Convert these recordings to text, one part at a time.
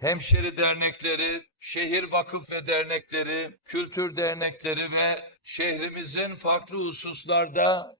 hemşeri dernekleri, şehir vakıf ve dernekleri, kültür dernekleri ve şehrimizin farklı hususlarda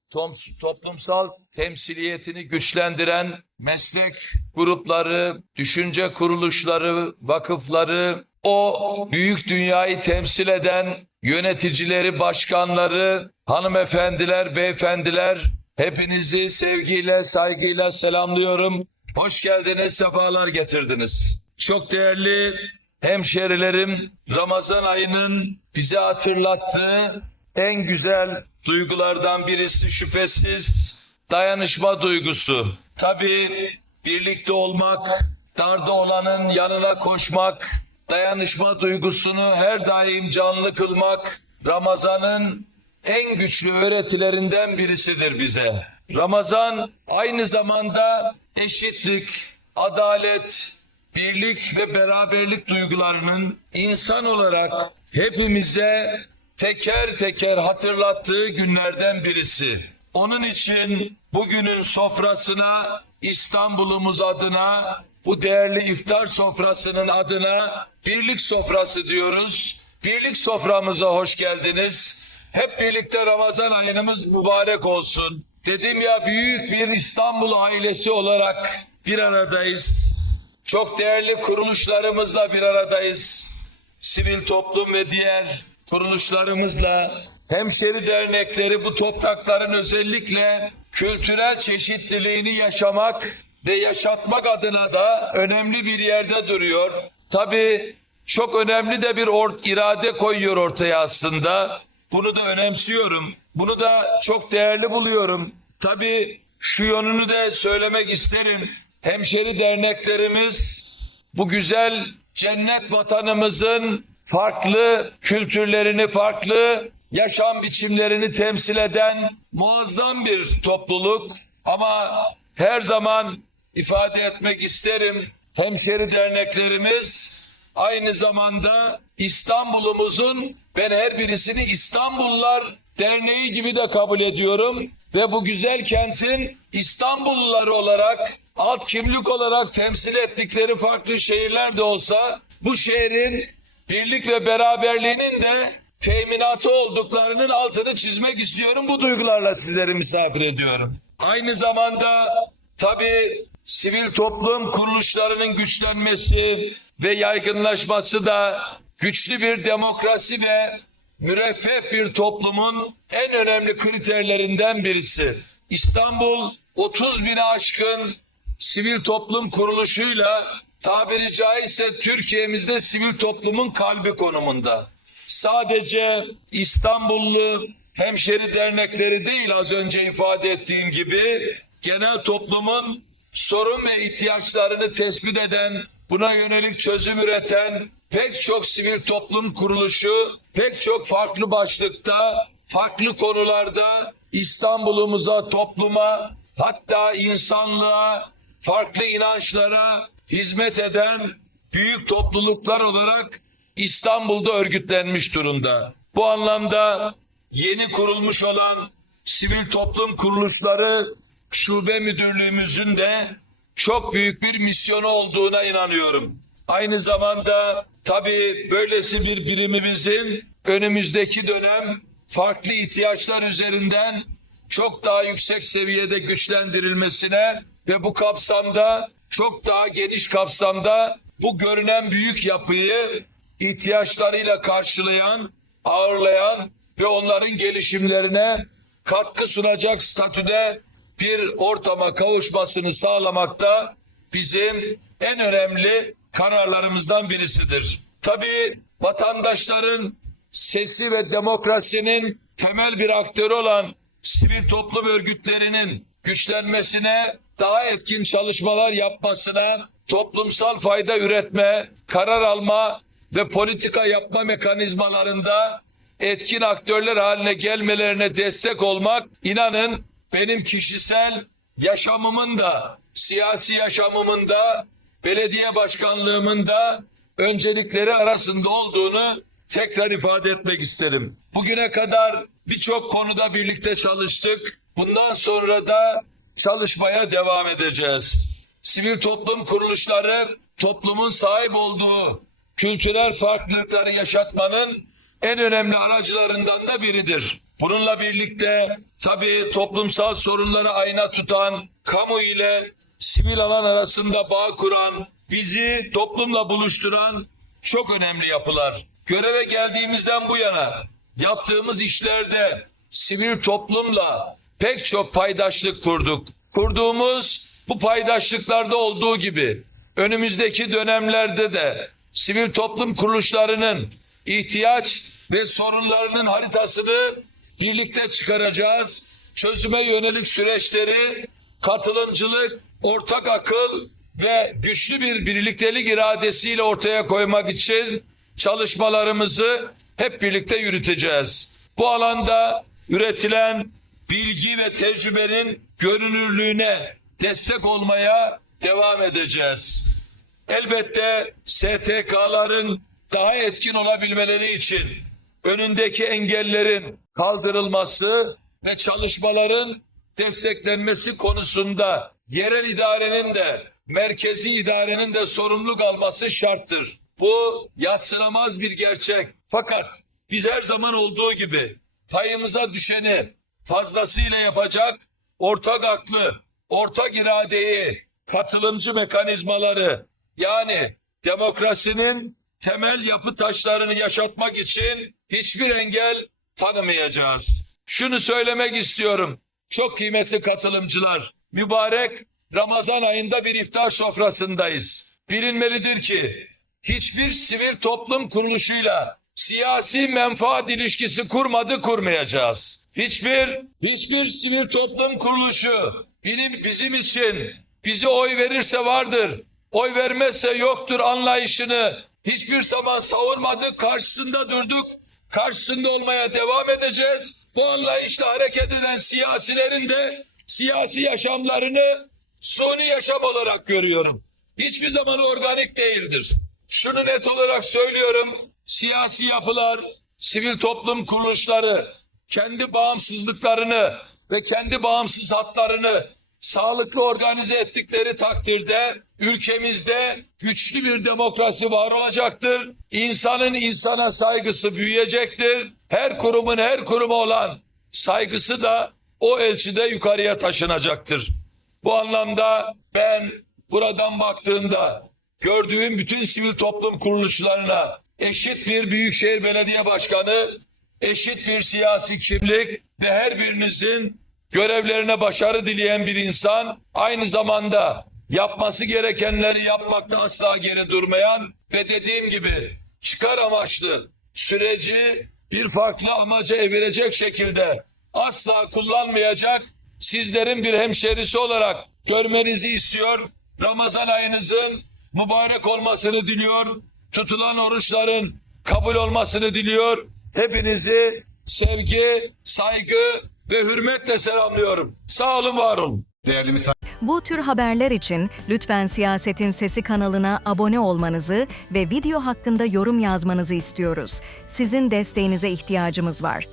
toplumsal temsiliyetini güçlendiren meslek grupları, düşünce kuruluşları, vakıfları, o büyük dünyayı temsil eden yöneticileri, başkanları, hanımefendiler, beyefendiler, hepinizi sevgiyle, saygıyla selamlıyorum. Hoş geldiniz, sefalar getirdiniz. Çok değerli hemşerilerim, Ramazan ayının bize hatırlattığı en güzel duygulardan birisi şüphesiz dayanışma duygusu. Tabii birlikte olmak, darda olanın yanına koşmak, dayanışma duygusunu her daim canlı kılmak Ramazan'ın en güçlü öğretilerinden birisidir bize. Ramazan aynı zamanda eşitlik, adalet, birlik ve beraberlik duygularının insan olarak hepimize teker teker hatırlattığı günlerden birisi. Onun için bugünün sofrasına İstanbul'umuz adına bu değerli iftar sofrasının adına birlik sofrası diyoruz. Birlik soframıza hoş geldiniz. Hep birlikte Ramazan ayınımız mübarek olsun. Dedim ya büyük bir İstanbul ailesi olarak bir aradayız. Çok değerli kuruluşlarımızla bir aradayız. Sivil toplum ve diğer kuruluşlarımızla hemşeri dernekleri bu toprakların özellikle kültürel çeşitliliğini yaşamak ve yaşatmak adına da önemli bir yerde duruyor. Tabii çok önemli de bir or- irade koyuyor ortaya aslında. Bunu da önemsiyorum. Bunu da çok değerli buluyorum. Tabii şu yönünü de söylemek isterim. Hemşeri derneklerimiz bu güzel cennet vatanımızın farklı kültürlerini, farklı yaşam biçimlerini temsil eden muazzam bir topluluk. Ama her zaman ifade etmek isterim. Hemşeri derneklerimiz aynı zamanda İstanbul'umuzun ben her birisini İstanbullular Derneği gibi de kabul ediyorum ve bu güzel kentin İstanbulluları olarak alt kimlik olarak temsil ettikleri farklı şehirler de olsa bu şehrin birlik ve beraberliğinin de teminatı olduklarının altını çizmek istiyorum. Bu duygularla sizleri misafir ediyorum. Aynı zamanda tabii sivil toplum kuruluşlarının güçlenmesi ve yaygınlaşması da güçlü bir demokrasi ve müreffeh bir toplumun en önemli kriterlerinden birisi. İstanbul 30 bine aşkın sivil toplum kuruluşuyla tabiri caizse Türkiye'mizde sivil toplumun kalbi konumunda. Sadece İstanbullu hemşeri dernekleri değil az önce ifade ettiğim gibi genel toplumun sorun ve ihtiyaçlarını tespit eden, buna yönelik çözüm üreten pek çok sivil toplum kuruluşu, pek çok farklı başlıkta, farklı konularda İstanbul'umuza, topluma, hatta insanlığa, farklı inançlara hizmet eden büyük topluluklar olarak İstanbul'da örgütlenmiş durumda. Bu anlamda yeni kurulmuş olan sivil toplum kuruluşları şube müdürlüğümüzün de çok büyük bir misyonu olduğuna inanıyorum. Aynı zamanda tabii böylesi bir birimimizin önümüzdeki dönem farklı ihtiyaçlar üzerinden çok daha yüksek seviyede güçlendirilmesine ve bu kapsamda çok daha geniş kapsamda bu görünen büyük yapıyı ihtiyaçlarıyla karşılayan, ağırlayan ve onların gelişimlerine katkı sunacak statüde bir ortama kavuşmasını sağlamakta bizim en önemli kararlarımızdan birisidir. Tabii vatandaşların sesi ve demokrasinin temel bir aktörü olan sivil toplum örgütlerinin güçlenmesine, daha etkin çalışmalar yapmasına, toplumsal fayda üretme, karar alma ve politika yapma mekanizmalarında etkin aktörler haline gelmelerine destek olmak inanın benim kişisel yaşamımın da siyasi yaşamımın da belediye başkanlığımın da öncelikleri arasında olduğunu tekrar ifade etmek isterim. Bugüne kadar birçok konuda birlikte çalıştık. Bundan sonra da çalışmaya devam edeceğiz. Sivil toplum kuruluşları toplumun sahip olduğu kültürel farklılıkları yaşatmanın en önemli aracılarından da biridir. Bununla birlikte tabii toplumsal sorunları ayna tutan, kamu ile sivil alan arasında bağ kuran, bizi toplumla buluşturan çok önemli yapılar. Göreve geldiğimizden bu yana yaptığımız işlerde sivil toplumla pek çok paydaşlık kurduk. Kurduğumuz bu paydaşlıklarda olduğu gibi önümüzdeki dönemlerde de sivil toplum kuruluşlarının ihtiyaç ve sorunlarının haritasını birlikte çıkaracağız. Çözüme yönelik süreçleri katılımcılık, ortak akıl ve güçlü bir birliktelik iradesiyle ortaya koymak için çalışmalarımızı hep birlikte yürüteceğiz. Bu alanda üretilen bilgi ve tecrübenin görünürlüğüne destek olmaya devam edeceğiz. Elbette STK'ların daha etkin olabilmeleri için önündeki engellerin kaldırılması ve çalışmaların desteklenmesi konusunda yerel idarenin de merkezi idarenin de sorumluluk alması şarttır. Bu yatsınamaz bir gerçek. Fakat biz her zaman olduğu gibi payımıza düşeni fazlasıyla yapacak ortak aklı, ortak iradeyi, katılımcı mekanizmaları yani demokrasinin temel yapı taşlarını yaşatmak için hiçbir engel tanımayacağız. Şunu söylemek istiyorum. Çok kıymetli katılımcılar. Mübarek Ramazan ayında bir iftar sofrasındayız. Bilinmelidir ki hiçbir sivil toplum kuruluşuyla siyasi menfaat ilişkisi kurmadı kurmayacağız. Hiçbir hiçbir sivil toplum kuruluşu benim bizim için bizi oy verirse vardır, oy vermezse yoktur anlayışını hiçbir zaman savurmadık, karşısında durduk, karşısında olmaya devam edeceğiz. Bu anlayışla hareket eden siyasilerin de siyasi yaşamlarını suni yaşam olarak görüyorum. Hiçbir zaman organik değildir. Şunu net olarak söylüyorum. Siyasi yapılar, sivil toplum kuruluşları kendi bağımsızlıklarını ve kendi bağımsız hatlarını sağlıklı organize ettikleri takdirde ülkemizde güçlü bir demokrasi var olacaktır. İnsanın insana saygısı büyüyecektir. Her kurumun her kuruma olan saygısı da o elçide yukarıya taşınacaktır. Bu anlamda ben buradan baktığımda gördüğüm bütün sivil toplum kuruluşlarına eşit bir büyükşehir belediye başkanı, eşit bir siyasi kimlik ve her birinizin görevlerine başarı dileyen bir insan aynı zamanda yapması gerekenleri yapmakta asla geri durmayan ve dediğim gibi çıkar amaçlı süreci bir farklı amaca evirecek şekilde asla kullanmayacak sizlerin bir hemşerisi olarak görmenizi istiyor. Ramazan ayınızın mübarek olmasını diliyor. Tutulan oruçların kabul olmasını diliyor. Hepinizi sevgi, saygı ve hürmetle selamlıyorum. Sağ olun, var olun. Değerli misafirler, Bu tür haberler için lütfen Siyasetin Sesi kanalına abone olmanızı ve video hakkında yorum yazmanızı istiyoruz. Sizin desteğinize ihtiyacımız var.